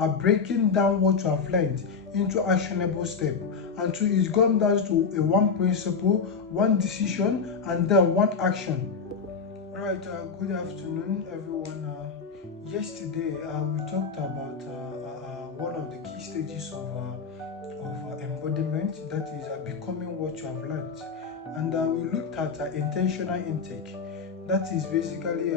are breaking down what you have learned into actionable steps. And two, it comes down to a one principle, one decision, and then one action. Right, good afternoon, everyone. Yesterday, we talked about one of the key stages of embodiment, that is becoming what you have learned. And we looked at intentional intake. That is basically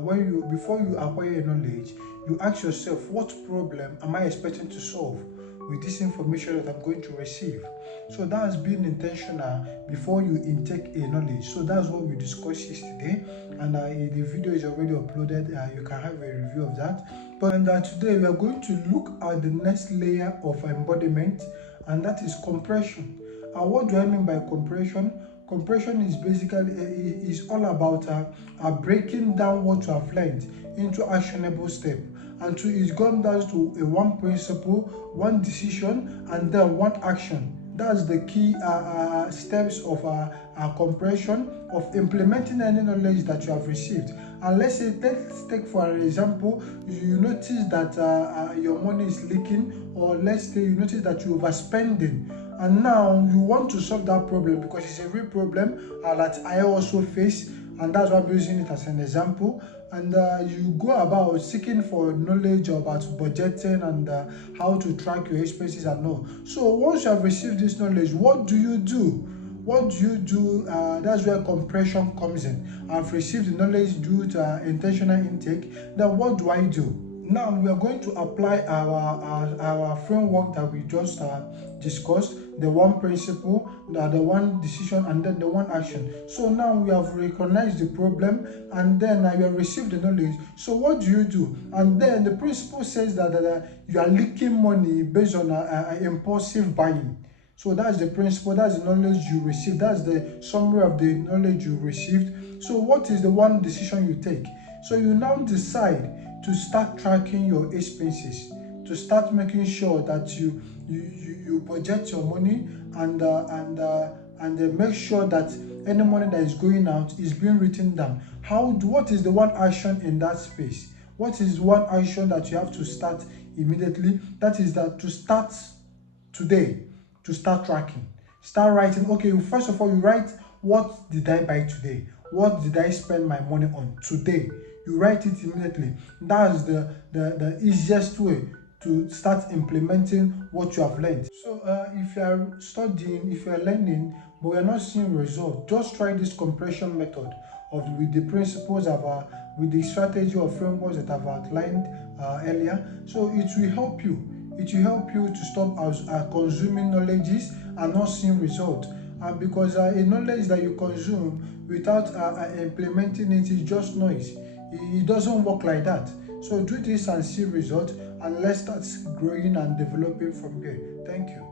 when you, before you acquire knowledge, you ask yourself, what problem am I expecting to solve with this information that I'm going to receive? So that's being intentional before you intake a knowledge. So that's what we discussed yesterday, and the video is already uploaded. You can have a review of that. But today we are going to look at the next layer of embodiment, and that is compression. What do I mean by compression? Compression is basically is all about breaking down what you have learned into actionable steps. And so it comes down to a one principle, one decision, and then one action. That's the key steps of compression, of implementing any knowledge that you have received. And let's take for example, you notice that your money is leaking, or let's say you notice that you're overspending. And now you want to solve that problem because it's a real problem that I also face, and that's why I'm using it as an example. And you go about seeking for knowledge about budgeting and how to track your expenses and all. So once you have received this knowledge, what do you do? What do you do? That's where compression comes in. I've received the knowledge due to intentional intake. Then what do I do? Now we are going to apply our framework that we just discussed, the one principle, the one decision, and then the one action. So now we have recognized the problem, and then you have received the knowledge. So what do you do? And then the principle says that you are leaking money based on impulsive buying. So that's the principle, that's the knowledge you received, that's the summary of the knowledge you received. So what is the one decision you take? So you now decide to start tracking your expenses, to start making sure that you budget your money and make sure that any money that is going out is being written down. What is the one action in that space? What is one action that you have to start immediately? That is that to start today, to start tracking. Start writing. Okay, first of all, you write, what did I buy today? What did I spend my money on today? You write it immediately. That's the easiest way to start implementing what you have learned. So if you are studying, if you are learning, but we are not seeing results, just try this compression method with the principles of with the strategy or frameworks that I've outlined earlier. So it will help you. It will help you to stop consuming knowledges and not seeing results. Because a knowledge that you consume without implementing it is just noise. It doesn't work like that. So do this and see results, and let's start growing and developing from here. Thank you.